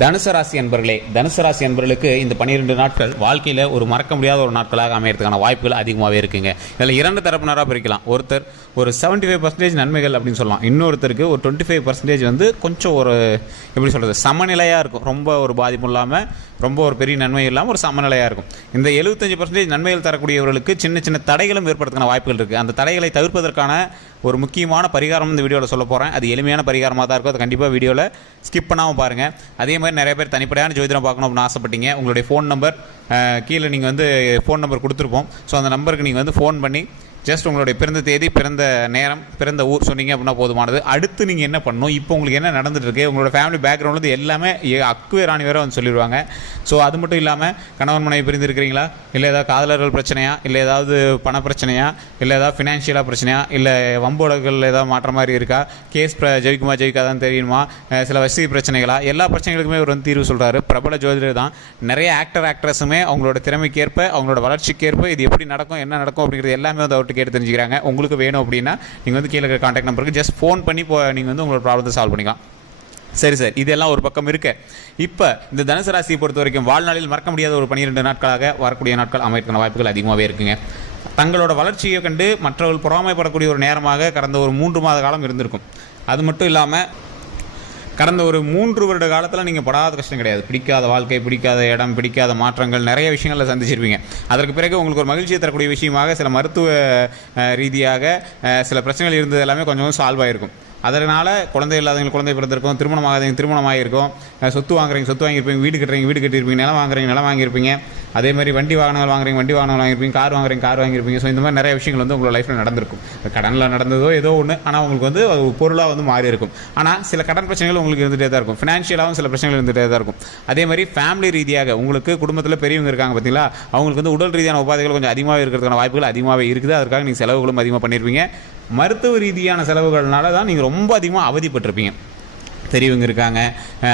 தனுசு ராசி அன்பர்களே, தனுசு ராசி அன்பர்களுக்கு இந்த 12 நாட்கள் வாழ்க்கையில் ஒரு மறக்க முடியாத ஒரு நாட்களாக அமையறதுக்கான வாய்ப்புகள் அதிகமாகவே இருக்குங்க. இதில் 2 தரப்பினராக பிரிக்கலாம். ஒருத்தர் ஒரு 75% நன்மைகள் அப்படின்னு சொல்லலாம். இன்னொருத்தருக்கு ஒரு 25% வந்து கொஞ்சம் ஒரு எப்படி சொல்கிறது, சமநிலையாக இருக்கும். ரொம்ப ஒரு பாதிப்பு இல்லாமல், ரொம்ப ஒரு பெரிய நன்மை இல்லாமல் ஒரு சமநிலையாக இருக்கும். இந்த 75% நன்மைகள் தரக்கூடியவர்களுக்கு சின்ன சின்ன தடைகளும் ஏற்படுறதுக்கான வாய்ப்புகள் இருக்குது. அந்த தடைகளை தவிர்ப்பதற்கான ஒரு முக்கியமான பரிகாரம் இந்த வீடியோவில் சொல்ல போகிறேன். அது எளிமையான பரிகாரமாக தான் இருக்கும். அது கண்டிப்பாக வீடியோவில் ஸ்கிப் பண்ணாமல் பாருங்கள். அதே மாதிரி நிறைய பேர் தனிப்படையான ஜோதிடம் பார்க்கணும் அப்படின்னு ஆசைப்பட்டீங்க. உங்களுடைய ஃபோன் நம்பர் கீழே நீங்கள் வந்து ஃபோன் நம்பர் கொடுத்துருப்போம். ஸோ அந்த நம்பருக்கு நீங்கள் வந்து ஃபோன் பண்ணி ஜஸ்ட் உங்களுடைய பிறந்த தேதி, பிறந்த நேரம், பிறந்த ஊர் சொன்னீங்க அப்படின்னா போதுமானது. அடுத்து நீங்கள் என்ன பண்ணணும், இப்போ உங்களுக்கு என்ன நடந்துட்டுருக்கு, உங்களோட ஃபேமிலி பேக்ரவுண்ட்லேருந்து எல்லாமே அக்குவே ராணி வேறு வந்து சொல்லிடுவாங்க. ஸோ அது மட்டும் இல்லாமல் கணவன் மனைவி பிரிந்து இருக்கிறீங்களா, இல்லை ஏதாவது காதலர்கள் பிரச்சனையா, இல்லை ஏதாவது பண பிரச்சனையா, இல்லை ஏதாவது ஃபினான்ஷியலாக பிரச்சனையா, இல்லை வம்போடர்கள் ஏதாவது மாற்ற மாதிரி இருக்கா, கேஸ் ஜெயிக்குமா ஜெயிக்காதான்னு தெரியுமா, சில வசதி பிரச்சனைகளா, எல்லா பிரச்சனைகளுக்குமே ஒரு வந்து தீர்வு சொல்கிறாரு. பிரபல ஜோதிடர் தான். நிறைய ஆக்ட்ரஸுமே அவங்களோட திறமைக்கேற்ப, அவங்களோட வளர்ச்சிக்கேற்ப இது எப்படி நடக்கும், என்ன நடக்கும் அப்படிங்கிறது எல்லாமே வந்து கேட்டு தெரிஞ்சுக்கிறாங்க. உங்களுக்கு வேணும் அப்படின்னா நீங்கள் வந்து கீழே கான்டாக்ட் நம்பருக்கு ஜஸ்ட் ஃபோன் பண்ணி நீங்கள் வந்து உங்களோட ப்ராப்ளத்தை சால்வ் பண்ணிக்கலாம். சரி சார், இதெல்லாம் ஒரு பக்கம் இருக்கு. இப்போ இந்த தனுசு ராசியை பொறுத்த வரைக்கும் வாழ்நாளில் மறக்க முடியாத ஒரு 12 நாட்களாக வரக்கூடிய நாட்கள் அமைக்கிற வாய்ப்புகள் அதிகமாகவே இருக்குங்க. தங்களோட வளர்ச்சியை கண்டு மற்றவர்கள் பொறாமைப்படக்கூடிய ஒரு நேரமாக கடந்த ஒரு 3 மாத காலம் இருந்திருக்கும். அது மட்டும் இல்லாமல் கடந்த ஒரு 3 வருட காலத்தில் நீங்கள் படாத கஷ்டம் கிடையாது. பிடிக்காத வாழ்க்கை, பிடிக்காத இடம், பிடிக்காத மாற்றங்கள், நிறைய விஷயங்களை சந்திச்சிருப்பீங்க. அதற்கு பிறகு உங்களுக்கு ஒரு மகிழ்ச்சியை தரக்கூடிய விஷயமாக சில மருத்துவ ரீதியாக சில பிரச்சனைகள் இருந்தது எல்லாமே கொஞ்சம் சால்வ் ஆகிருக்கும். அதனால் குழந்தை இல்லாதவங்களுக்கு குழந்தை பிறந்திருக்கும், திருமணம் ஆகாதவங்க திருமணம் ஆகிருக்கும், சொத்து வாங்குறீங்க சொத்து வாங்கியிருப்பீங்க, வீடு கட்டுறீங்க வீடு கட்டியிருப்பீங்க, நிலம் வாங்குறீங்க நிலம் வாங்கியிருப்பீங்க, அதே மாதிரி வண்டி வாகனங்கள் வாங்குறீங்க வண்டி வாகனங்கள் வாங்கியிருப்பீங்க, கார் வாங்குறீங்க கார் வாங்கியிருப்பீங்க. ஸோ இந்த மாதிரி நிறைய விஷயங்கள் வந்து உங்களோட லைஃப்பில் நடந்திருக்கும். கடனில் நடந்ததோ ஏதோ ஒன்று, ஆனால் உங்களுக்கு வந்து அது பொருளாக வந்து மாறி இருக்கும். ஆனால் சில கடன் பிரச்சனைகள் உங்களுக்கு இருந்துகிட்டே தான் இருக்கும். ஃபினான்ஷியலாகவும் சில பிரச்சனைகள் இருந்துகிட்டே தான் இருக்கும். அதே மாதிரி ஃபேமிலி ரீதியாக உங்களுக்கு குடும்பத்தில் பெரியவங்க இருக்காங்க பார்த்தீங்களா, அவங்களுக்கு வந்து உடல் ரீதியான உபாதைகள் கொஞ்சம் அதிகமாக இருக்கிறதுக்கான வாய்ப்புகள் அதிகமாகவே இருக்குது. அதற்காக நீங்கள் செலவுகளும் அதிகமாக பண்ணியிருப்பீங்க. மருத்துவ ரீதியான செலவுகள்னால தான் நீங்கள் ரொம்ப அதிகமாக அவதிப்பட்டிருப்பீங்க. பெரியவங்க இருக்காங்க,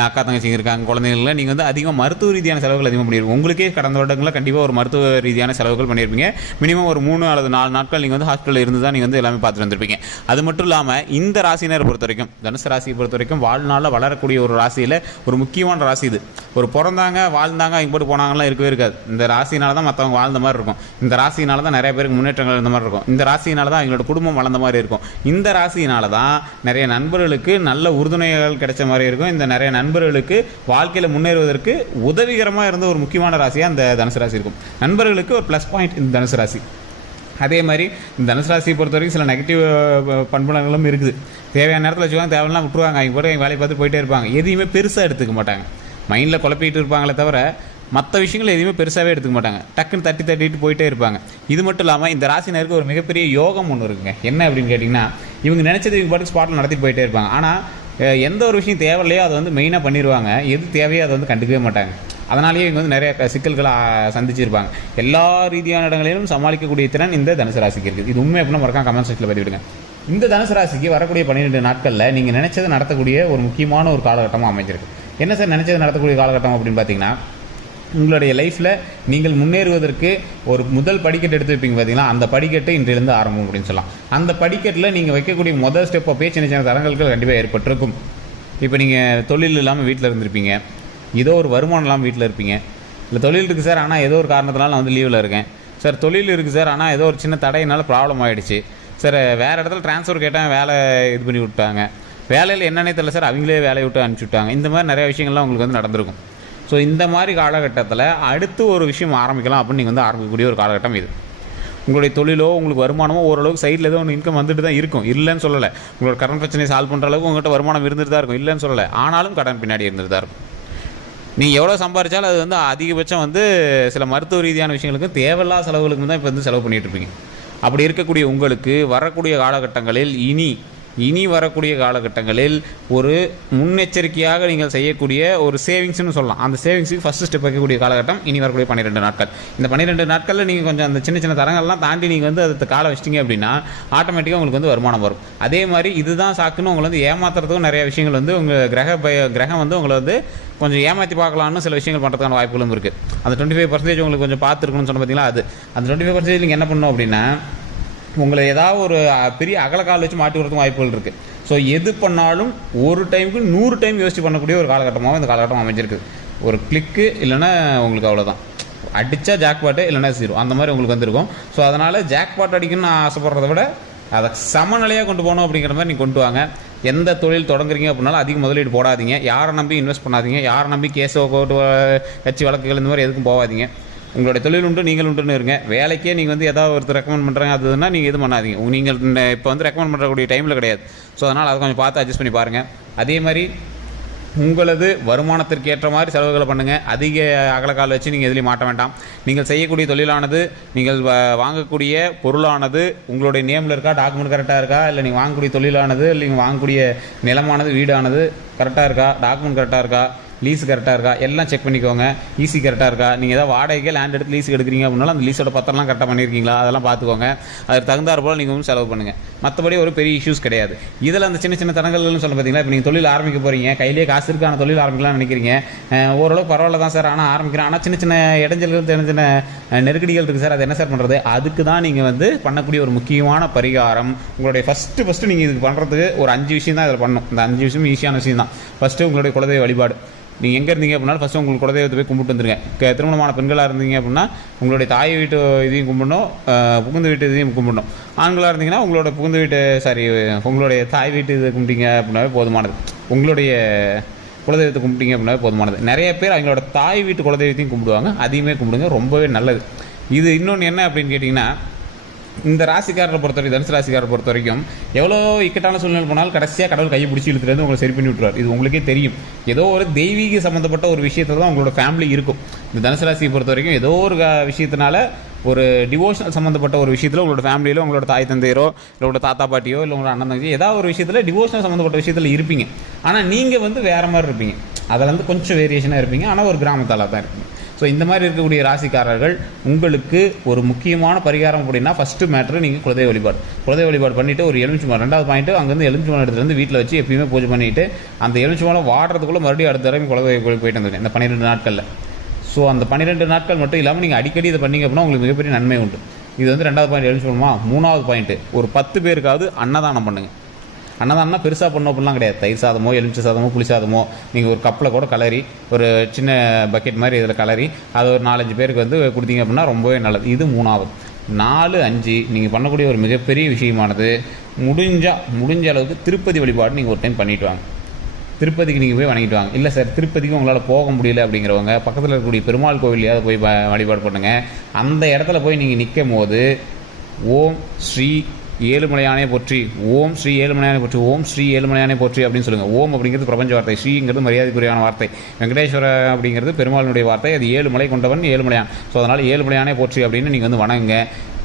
அக்கா தங்கச்சிங்க இருக்காங்க, குழந்தைங்கள நீங்கள் வந்து அதிகமாக மருத்துவ ரீதியான செலவுகள் அதிகமாக பண்ணியிருப்பீங்க. உங்களுக்கே கடந்த வருடங்களில் கண்டிப்பாக ஒரு மருத்துவ ரீதியான செலவுகள் பண்ணியிருப்பீங்க. மினிமம் ஒரு 3 அல்லது 4 நாட்கள் நீங்கள் வந்து ஹாஸ்பிட்டலில் இருந்து தான் நீங்கள் வந்து எல்லாமே பார்த்துட்டு வந்திருப்பீங்க. அது மட்டும் இல்லாமல் இந்த ராசினரை பொறுத்த வரைக்கும், தனுசு ராசியை பொறுத்த வரைக்கும் வாழ்நாளில் வளரக்கூடிய ஒரு ராசியில் ஒரு முக்கியமான ராசி இது. ஒரு பிறந்தாங்க வாழ்ந்தாங்க இங்கே போட்டு போனாங்கலாம் இருக்கவே இருக்காது. இந்த ராசினால தான் மற்றவங்க வாழ்ந்த மாதிரி இருக்கும். இந்த ராசினால தான் நிறைய பேருக்கு முன்னேற்றங்கள் இருந்த மாதிரி இருக்கும். இந்த ராசினால தான் அவங்களோட குடும்பம் வளர்ந்த மாதிரி இருக்கும். இந்த ராசினால தான் நிறைய நண்பர்களுக்கு நல்ல உறுதுணைகள் கிடைச்ச மாதிரி இருக்கும். இந்த நிறைய நண்பர்களுக்கு வாழ்க்கையில் முன்னேறுவதற்கு உதவிகரமாக இருந்த ஒரு முக்கியமான ராசியாக இந்த தனுசு ராசி இருக்கும். நண்பர்களுக்கு ஒரு ப்ளஸ் பாயிண்ட் இந்த தனுசு ராசி. அதே மாதிரி இந்த தனுசு ராசியை பொறுத்த வரைக்கும் சில நெகட்டிவ் பண்புகளும் இருக்குது. தேவையான நேரத்தில் வச்சுக்குவாங்க, தேவையெல்லாம் விட்டுருவாங்க. அவங்க போட்டு வேலையை பார்த்து போயிட்டே இருப்பாங்க. எதையுமே பெருசாக எடுத்துக்க மாட்டாங்க. மைண்டில் குழப்பிட்டு இருப்பாங்களே தவிர மற்ற விஷயங்கள் எதுவுமே பெருசாகவே எடுத்துக்க மாட்டாங்க. டக்குன்னு தட்டிட்டு போயிட்டே இருப்பாங்க. இது மட்டும் இல்லாமல் இந்த ராசினருக்கு ஒரு மிகப்பெரிய யோகம் ஒன்று இருக்குங்க. என்ன அப்படின்னு கேட்டிங்கன்னா, இவங்க நினச்சது இவங்க பாட்டுக்கு ஸ்பாட்டில் நடத்திட்டு போயிட்டே இருப்பாங்க. ஆனால் எந்த ஒரு விஷயம் தேவையில்லையோ அதை வந்து மெயினாக பண்ணிடுவாங்க. எது தேவையோ அதை வந்து கண்டுக்கவே மாட்டாங்க. அதனாலேயே இவங்க வந்து நிறைய சிக்கல்களை சந்திச்சிருப்பாங்க. எல்லா ரீதியான இடங்களிலும் சமாளிக்கக்கூடிய திறன் இந்த தனுசு ராசிக்கு இருக்குது. இது உண்மை எப்படின்னா மறக்காம கமெண்ட் செக்ஷனில் பதிவிடுங்க. இந்த தனுசு ராசிக்கு வரக்கூடிய 12 நாட்களில் நீங்கள் நினைச்சதை நடத்தக்கூடிய ஒரு முக்கியமான ஒரு காலகட்டமாக அமைஞ்சிருக்கு. என்ன சார் நினைச்சதை நடத்தக்கூடிய காலகட்டம் அப்படின்னு பார்த்தீங்கன்னா, உங்களுடைய லைஃப்பில் நீங்கள் முன்னேறுவதற்கு ஒரு முதல் படிக்கட்டு எடுத்து வைப்பீங்க பார்த்தீங்களா, அந்த படிக்கட்டு இன்றிலிருந்து ஆரம்பம் அப்படின்னு சொல்லலாம். அந்த படிக்கட்டில் நீங்கள் வைக்கக்கூடிய முதல் ஸ்டெப்பை சின்ன சின்ன தரங்களுக்கு கண்டிப்பாக ஏற்பட்டிருக்கும். இப்போ நீங்கள் தொழில் இல்லாமல் வீட்டில் இருந்திருப்பீங்க, ஏதோ ஒரு வருமானம் இல்லாமல் வீட்டில் இருப்பீங்க. இல்லை தொழில் இருக்குது சார், ஆனால் ஏதோ ஒரு காரணத்தினால நான் வந்து லீவில் இருக்கேன். சார் தொழில் இருக்குது சார், ஆனால் ஏதோ ஒரு சின்ன தடையினால ப்ராப்ளம் ஆகிடுச்சு சார். வேறு இடத்துல ட்ரான்ஸ்ஃபர் கேட்டால் வேலை இது பண்ணி விட்டாங்க. வேலையில் என்னன்னே தெரியல சார், அவங்களே வேலையை விட்டு அனுப்பிச்சி விட்டாங்க. இந்த மாதிரி நிறைய விஷயங்கள்லாம் உங்களுக்கு வந்து நடந்திருக்கும். ஸோ இந்த மாதிரி காலகட்டத்தில் அடுத்து ஒரு விஷயம் ஆரம்பிக்கலாம் அப்படின்னு நீங்கள் வந்து ஆரம்பிக்கக்கூடிய ஒரு காலகட்டம் இது. உங்களுடைய தொழிலோ உங்களுக்கு வருமானமோ ஓரளவுக்கு சைடில் ஏதோ ஒன்று இன்கம் வந்துட்டு தான் இருக்கும், இல்லைன்னு சொல்லலை. உங்களோட கடன் பிரச்சனையை சால்வ் பண்ணுற அளவுக்கு உங்கள்கிட்ட வருமானம் இருந்துட்டு தான் இருக்கும், இல்லைன்னு சொல்லலை. ஆனாலும் கடன் பின்னாடி இருந்துட்டு தான் இருக்கும். நீங்கள் எவ்வளோ சம்பாதிச்சாலும் அது வந்து அதிகபட்சம் வந்து சில மருத்துவ ரீதியான விஷயங்களுக்கு தேவையில்லாத செலவுகளுக்கு தான் இப்போ வந்து செலவு பண்ணிகிட்டு இருப்பீங்க. அப்படி இருக்கக்கூடிய உங்களுக்கு வரக்கூடிய காலகட்டங்களில் இனி வரக்கூடிய காலகட்டங்களில் ஒரு முன்னெச்சரிக்கையாக நீங்கள் செய்யக்கூடிய ஒரு சேவிங்ஸ்னு சொல்லலாம். அந்த சேவிங்ஸுக்கு ஃபஸ்ட்டு ஸ்டெப் வைக்கக்கூடிய காலகட்டம் இனி வரக்கூடிய 12 நாட்கள். இந்த 12 நாட்களில் நீங்கள் கொஞ்சம் அந்த சின்ன சின்ன தரங்கள்லாம் தாண்டி நீங்கள் வந்து அதை காலை வச்சிட்டிங்க அப்படின்னா ஆட்டோமேட்டிக்காக உங்களுக்கு வந்து வருமானம் வரும். அதே மாதிரி இதுதான் சாக்குன்னு உங்களை வந்து ஏமாத்துறதுக்கும் நிறைய விஷயங்கள் வந்து உங்கள் கிரகம் வந்து உங்களை வந்து கொஞ்சம் ஏமாற்றி பார்க்கலான்னு சில விஷயங்கள் பண்ணுறதுக்கான வாய்ப்புகளும் இருக்குது. அந்த 25% உங்களுக்கு கொஞ்சம் பார்த்துருக்கணும்னு சொன்ன பார்த்தீங்களா, அது அந்த 25% நீங்கள் என்ன பண்ணணும் அப்படின்னா, உங்களை ஏதாவது ஒரு பெரிய அகலக்கால் வச்சு மாட்டி விடுறதுக்கும் வாய்ப்புகள் இருக்குது. ஸோ எது பண்ணாலும் ஒரு டைமுக்கு 100 டைம் யோசிச்சு பண்ணக்கூடிய ஒரு காலகட்டமாக இந்த காலகட்டம் அமைஞ்சிருக்கு. ஒரு கிளிக்கு இல்லைன்னா உங்களுக்கு அவ்வளோதான், அடித்தா ஜாக்பாட்டு இல்லைன்னா 0 அந்த மாதிரி உங்களுக்கு வந்திருக்கும். ஸோ அதனால் ஜாக்பாட் அடிக்கணும்னு நான் ஆசைப்படுறத விட அதை சமநிலையாக கொண்டு போகணும் அப்படிங்கிற மாதிரி நீங்கள் கொண்டு வாங்க. எந்த தொழில் தொடங்குறீங்க அப்படின்னாலும் அதிக முதலீடு போடாதீங்க, யாரை நம்பி இன்வெஸ்ட் பண்ணாதீங்க, யாரை நம்பி கேஸோ கோர்ட்டு கட்சி வழக்குகள் இந்த மாதிரி எதுக்கும் போகாதீங்க. உங்களுடைய தொழில் உண்டு, நீங்கள் உண்டுன்னு இருங்க. வேலைக்கே நீங்கள் வந்து ஏதாவது ஒருத்தர் ரெக்கமெண்ட் பண்ணுறாங்க அதுன்னா நீங்கள் எதுவும் பண்ணாதீங்க. நீங்கள் இப்போ வந்து ரெக்கமெண்ட் பண்ணுறக்கூடிய டைமில் கிடையாது. ஸோ அதனால் அதை கொஞ்சம் பார்த்து அட்ஜஸ்ட் பண்ணி பாருங்கள். அதே மாதிரி உங்களது வருமானத்திற்கு ஏற்ற மாதிரி செலவுகளை பண்ணுங்கள். அதிக அகலக்கால் வச்சு நீங்கள் எதுலேயும் மாட்ட வேண்டாம். நீங்கள் செய்யக்கூடிய தொழிலானது, நீங்கள் வாங்கக்கூடிய பொருளானது உங்களுடைய நேமில் இருக்கா, டாக்குமெண்ட் கரெக்டாக இருக்கா, இல்லை நீங்கள் வாங்கக்கூடிய தொழிலானது, இல்லை நீங்கள் வாங்கக்கூடிய நிலமானது, வீடானது கரெக்டாக இருக்கா, டாக்குமெண்ட் கரெக்டாக இருக்கா, லீஸ் கரெக்டாக இருக்கா, எல்லாம் செக் பண்ணிக்கோங்க. ஈஸி கரெக்டாக இருக்கா, நீங்கள் ஏதாவது வாடகைக்கு லேண்ட் எடுத்து லீஸுக்கு எடுக்கிறீங்க அப்படின்னாலும் அந்த லீஸோட பத்திரம்லாம் கரெக்டாக பண்ணியிருக்கீங்களா அதெல்லாம் பார்த்துக்கோங்க. அதுக்கு தகுந்தாற் போல் நீங்கள் வந்து செலவு பண்ணுங்கள். மற்றபடி ஒரு பெரிய இஷ்யூஸ் கிடையாது. இதில் அந்த சின்ன சின்ன தடங்கள்னு சொல்ல பார்த்தீங்கன்னா, இப்போ நீங்கள் தொழில் ஆரம்பிக்க போகிறீங்க, கையிலே காசு இருக்கான தொழில் ஆரம்பிக்கலாம்னு நினைக்கிறீங்க, ஓரளவுக்கு பரவாயில்ல தான் சார், ஆனால் ஆரம்பிக்கிறேன், ஆனால் சின்ன சின்ன இடைஞ்சல்கள், சின்ன சின்ன நெருக்கடிகள் இருக்குது சார், அது என்ன சார் பண்ணுறது? அதுக்கு தான் நீங்கள் வந்து பண்ணக்கூடிய ஒரு முக்கியமான பரிகாரம், உங்களுடைய ஃபஸ்ட்டு நீங்கள் இதுக்கு பண்ணுறதுக்கு ஒரு 5 விஷயம் தான் இதில் பண்ணணும். இந்த 5 விஷயம் ஈஸியான விஷயம் தான். ஃபஸ்ட்டு உங்களுடைய குலதெய்வ வழிபாடு. நீங்கள் எங்கே இருந்தீங்க அப்படின்னா ஃபஸ்ட்டு உங்களுக்கு குலதெய்வத்தை போய் கும்பிட்டு வந்துருங்க. திருமணமான பெண்களாக இருந்தீங்க அப்படின்னா உங்களுடைய தாய் வீட்டு இதையும் கும்பிடணும், புகுந்து வீட்டு இதையும் கும்பிடணும். ஆண்களாக இருந்தீங்கன்னா உங்களோட புகுந்து வீட்டு உங்களுடைய தாய் வீட்டு இது கும்பிட்டீங்க அப்படின்னாவே போதுமானது. உங்களுடைய குலதெய்வத்தை கும்பிட்டீங்க அப்படின்னாவே போதுமானது. நிறைய பேர் அவங்களோட தாய் வீட்டு குலதெய்வத்தையும் கும்பிடுவாங்க, அதையுமே கும்பிடுங்க, ரொம்பவே நல்லது. இது இன்னொன்று என்ன அப்படின்னு கேட்டிங்கன்னா, இந்த ராசிக்காரரை பொறுத்த வரைக்கும், தனுசு ராசிக்காரரை பொறுத்த வரைக்கும் எவ்வளோ இக்கட்டான சூழ்நிலை போனாலும் கடைசியாக கடவுள் கையை பிடிச்சி இழுத்துலேருந்து உங்களை சரி பண்ணி விட்டுருவார். இது உங்களுக்கே தெரியும். ஏதோ ஒரு தெய்வீக சம்மந்தப்பட்ட ஒரு விஷயத்தில் தான் உங்களோட ஃபேமிலி இருக்கும். இந்த தனுசு ராசியை பொறுத்த வரைக்கும் ஏதோ ஒரு விஷயத்தினால, ஒரு டிவோஷனல் சம்மந்தப்பட்ட ஒரு விஷயத்தில் உங்களோட ஃபேமிலியிலோ, உங்களோட தாய் தந்தையரோ, இல்லை உங்களோட தாத்தா பாட்டியோ, இல்லை உங்களோட அண்ணன் தங்கச்சி ஏதாவது ஒரு விஷயத்தில் டிவோஷனல் சம்மந்தப்பட்ட விஷயத்தில் இருப்பீங்க. ஆனால் நீங்கள் வந்து வேறு மாதிரி இருப்பீங்க, அதில் வந்து கொஞ்சம் வேரியேஷனாக இருப்பீங்க, ஆனால் ஒரு கிராமத்தால் தான் இருப்பீங்க. ஸோ இந்த மாதிரி இருக்கக்கூடிய ராசிக்காரர்கள் உங்களுக்கு ஒரு முக்கியமான பரிகாரம் அப்படின்னா, ஃபஸ்ட்டு மேட்ரு நீங்கள் குலதெய்வ வழிபாடு பண்ணிவிட்டு ஒரு எலுமிச்சம்பழம், 2வது பாயிண்ட்டு அங்கேருந்து எலுமிச்சம்பழம் எடுத்துகிட்டு வந்து வீட்டில் வச்சு எப்பயுமே பூஜை பண்ணிவிட்டு அந்த எலுமிச்சம்பழம் வாடுறதுக்குள்ளே மறுபடியும் அடுத்த தடவை குலதெய்வ கோயிலுக்கு போயிட்டு வந்துருக்கேன் இந்த 12 நாட்களில். ஸோ அந்த 12 நாட்கள் மட்டும் இல்லாமல் நீங்கள் அடிக்கடி இதை பண்ணிங்க அப்படின்னா உங்களுக்கு மிகப்பெரிய நன்மை உண்டு. இது வந்து 2வது பாயிண்ட் எலுமிச்சம்பழமா. 3வது பாயிண்ட்டு, ஒரு 10 பேருக்காவது அன்னதானம் பண்ணுங்கள். அன்னதானம்னா பெருசாக பண்ணோம் அப்படிலாம் கிடையாது. தயிர் சாதமோ, எலுமிச்சை சாதமோ, புளி சாதமோ நீங்கள் ஒரு கப்பில் கூட கலரி, ஒரு சின்ன பக்கெட் மாதிரி இதில் கலரி அது ஒரு 4-5 பேருக்கு வந்து கொடுத்தீங்க அப்படின்னா ரொம்பவே நல்லது. இது 3வது. 4, 5 நீங்கள் பண்ணக்கூடிய ஒரு மிகப்பெரிய விஷயமானது, முடிஞ்ச அளவுக்கு திருப்பதி வழிபாடு நீங்கள் ஒரு டைம் பண்ணிவிட்டு வாங்க. திருப்பதிக்கு நீங்கள் போய் வணங்கிட்டு வாங்க. இல்லை சார் திருப்பதிக்கு உங்களால் போக முடியல அப்படிங்கிறவங்க பக்கத்தில் இருக்கக்கூடிய பெருமாள் கோவிலையாவது போய் வழிபாடு பண்ணுங்கள். அந்த இடத்துல போய் நீங்கள் நிற்கும் போது ஓம் ஸ்ரீ ஏழுமலையானே போற்றி, ஓம் ஸ்ரீ ஏழுமலையானே போற்றி, ஓம் ஸ்ரீ ஏழுமலையானே போற்றி அப்படின்னு சொல்லுங்கள். ஓம் அப்படிங்கிறது பிரபஞ்ச வார்த்தை, ஸ்ரீங்கிறது மரியாதைக்குரியான வார்த்தை, வெங்கடேஸ்வர அப்படிங்கிறது பெருமாளுடைய வார்த்தை, அது 7 மலை கொண்டவன் ஏழுமலையான். ஸோ அதனால் ஏழுமலையானே போற்றி அப்படின்னு நீங்கள் வந்து வணங்குங்க.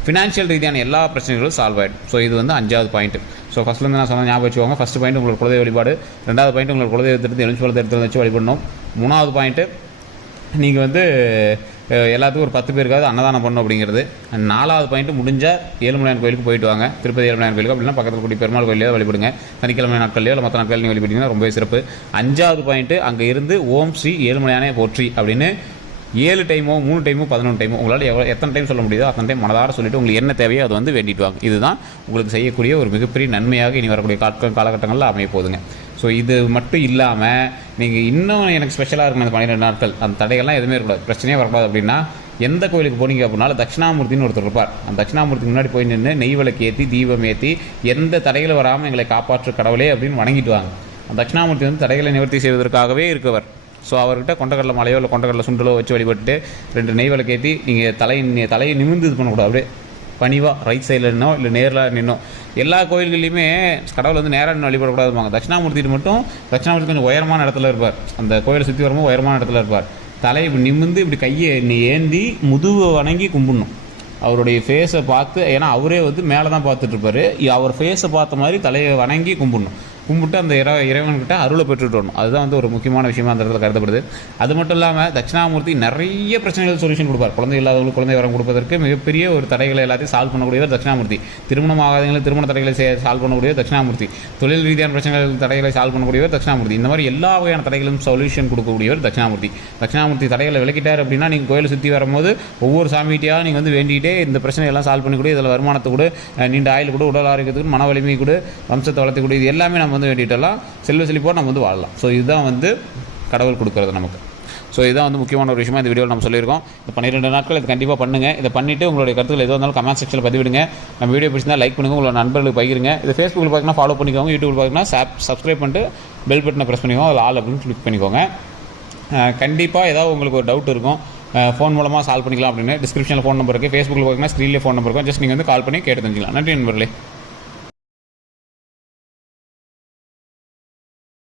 ஃபினான்ஷியல் ரீதியான எல்லா பிரச்சனைகளும் சால்வ் ஆகிடும். ஸோ இது வந்து 5வது பாயிண்ட். ஸோ ஃபஸ்ட்லேருந்து நான் சொன்ன ஞாபகம் வச்சுக்கோங்க. ஃபஸ்ட்டு பாயிண்ட் உங்களுக்கு குலதெய்வ வழிபாடு, 2வது பாயிண்ட் உங்களுக்கு குலதெய்வத்திலிருந்து எலுமிச்சம்பழத்தை எடுத்து வச்சு வழிபடணும். 3வது பாயிண்ட்டு நீங்கள் வந்து எல்லாத்துக்கும் ஒரு 10 பேருக்காவது அன்னதானம் பண்ணணும் அப்படிங்கிறது. 4வது பாயிண்ட் முடிஞ்சால் ஏழுமலையான் கோயிலுக்கு போயிட்டு வாங்க. திருப்பதி ஏழுமலையான் கோயிலுக்கு அப்படின்னா பக்கத்தில் கூடிய பெருமாள் கோயிலையோ வழிபடுங்க. சனிக்கிழமை நாட்கள்லையோ இல்லை மற்ற நாட்கள் நீங்கள் வழிபடுங்கன்னா ரொம்பவே சிறப்பு. 5வது பாயிண்ட்டு அங்கே இருந்து ஓம் ஸ்ரீ ஏழுமலையானே போற்றி அப்படின்னு 7 டைமோ 3 டைமோ 11 டைமோ உங்களால் எத்தனை டைம் சொல்ல முடியுதோ அத்தனை டைம் மனதார சொல்லிவிட்டு உங்களுக்கு என்ன தேவையோ அதை வந்து வேண்டிட்டு வாங்க. இதுதான் உங்களுக்கு செய்யக்கூடிய ஒரு மிகப்பெரிய நன்மையாக இனி வரக்கூடிய காலகட்டங்களில் அமைய போதுங்க. ஸோ இது மட்டும் இல்லாமல் நீங்கள் இன்னும் எனக்கு ஸ்பெஷலாக இருக்கணும் அந்த 12 நாட்கள், அந்த தடைகள்லாம் எதுவுமே இருக்கக்கூடாது, பிரச்சனையே வரக்கூடாது அப்படின்னா, எந்த கோயிலுக்கு போனீங்க அப்படின்னாலும் தட்சிணாமூர்த்தின்னு ஒருத்தர் இருப்பார். அந்த தட்சிணாமூர்த்திக்கு முன்னாடி போய் நின்று நெய் விளக்கு ஏற்றி தீபம் ஏற்றி எந்த தடைகளும் வராமல் எங்களை காப்பாற்று கடவுளே அப்படின்னு வணங்கிட்டு வாங்க. அந்த தட்சிணாமூர்த்தி வந்து தடைகளை நிவர்த்தி செய்வதற்காகவே இருக்கவர். ஸோ அவர்கிட்ட கொண்டக்கடலை மலையோ இல்லை கொண்டக்கடலை சுண்டலோ வச்சு வழிபட்டு 2 நெய் விளக்கு ஏற்றி நீங்கள் தலையை நிமிர்ந்து இது பண்ணக்கூடாது. அப்படியே பணிவாக ரைட் சைடில் நின்னோ இல்லை நேரில் நின்னோ. எல்லா கோயில்கள்லையுமே கடவுள் வந்து நேராக நின்று வழிபடக்கூடாதுவாங்க. தட்சிணாமூர்த்திட்டு மட்டும் தட்சிணாமூர்த்தி கொஞ்சம் உயரமான இடத்துல இருப்பார். அந்த கோயிலை சுற்றி வரும்போது உயரமான இடத்துல இருப்பார். தலையை இப்படி நிமிர்ந்து இப்படி கையை ஏந்தி முதுவை வணங்கி கும்பிடணும். அவருடைய ஃபேஸை பார்த்து, ஏன்னா அவரே வந்து மேலே தான் பார்த்துட்ருப்பார், அவர் ஃபேஸை பார்த்த மாதிரி தலையை வணங்கி கும்பிட்டு அந்த இறைவன்கிட்ட அருளை பெற்றுட்டு வரணும். அதுதான் வந்து ஒரு முக்கியமான விஷயமா அந்த இடத்துல கருதப்படுது. அது மட்டும் இல்லாமல் தட்சிணாமூர்த்தி நிறைய பிரச்சனைகள் சொல்யூஷன் கொடுப்பார். குழந்தை இல்லாதவங்களுக்கு குழந்தை வரம் கொடுப்பதற்கு மிகப்பெரிய ஒரு தடைகளை எல்லாத்தையும் சால்வ் பண்ணக்கூடியவர் தட்சிணாமூர்த்தி. திருமணம் ஆகாதவங்களுக்கு திருமண தடைகளை சால்வ் பண்ணக்கூடியவர் தட்சிணாமூர்த்தி. தொழில் ரீதியான பிரச்சனைகள் தடைகளை சால்வ் பண்ணக்கூடியவர் தட்சிணாமூர்த்தி. இந்த மாதிரி எல்லா வகையான தடைகளும் சொல்யூஷன் கொடுக்கக்கூடியவர் தட்சிணாமூர்த்தி. தட்சிணாமூர்த்தி தடைகளை விளக்கிட்டார் அப்படின்னா நீங்கள் கோயிலை சுற்றி வரும்போது ஒவ்வொரு சாமிகிட்டையாக நீங்கள் வந்து வேண்டிகிட்டே இந்த பிரச்சனையெல்லாம் சால்வ் பண்ணிக்கூடிய, இதில் வருமானத்தை கூட, நீண்ட ஆயுள் கூட, உடல் ஆரோக்கியத்துக்கு, மன வலிமை கூட, வம்சத்தை வளர்த்துக்கூடிய, இது எல்லாமே நம்ம நம்ம வந்து வேண்டிட்டெல்லாம் செல்வ செழிப்போடு நம்ம வந்து வாழலாம். ஸோ இதுதான் வந்து கடவுள் கொடுக்குறது நமக்கு. ஸோ இதுதான் வந்து முக்கியமான ஒரு விஷயமா இந்த வீடியோவில் நம்ம சொல்லியிருக்கோம். இந்த 12 நாட்கள் இது கண்டிப்பாக பண்ணுங்கள். இதை பண்ணிவிட்டு உங்களுடைய கருத்துக்கள் எதுவாக இருந்தாலும் கமெண்ட் செக்ஷனில் பதிவிடுங்க. நம்ம வீடியோ பிடிச்சிருந்தா லைக் பண்ணுங்கள், உங்களோட நண்பர்களுக்கு பகிருங்க. இது ஃபேஸ்புக்கில் பார்த்தீங்கன்னா ஃபாலோ பண்ணிக்கோங்க, யூடியூப்பில் பார்த்தீங்கன்னா சப்ஸ்கிரைப் பண்ணிட்டு பெல் பட்டனை ப்ரெஸ் பண்ணிக்கோங்க, அதில் ஆல் அப்படின்னு கிளிக் பண்ணிக்கோங்க. கண்டிப்பாக ஏதாவது உங்களுக்கு ஒரு டவுட் இருக்கும், ஃபோன் மூலமாக சால்வ் பண்ணிக்கலாம் அப்படின்னு டிஸ்கிரிப்ஷனில் ஃபோன் நம்பர் இருக்குது. ஃபேஸ்புக்கில் பார்த்தீங்கன்னா ஸ்க்ரீன்லேயே ஃபோன் நம்பர் இருக்கும். ஜஸ்ட் நீங்கள் வந்து கால் பண்ணி கேட்டு தெரிஞ்சுக்கலாம். நன்றி நண்பர்களே.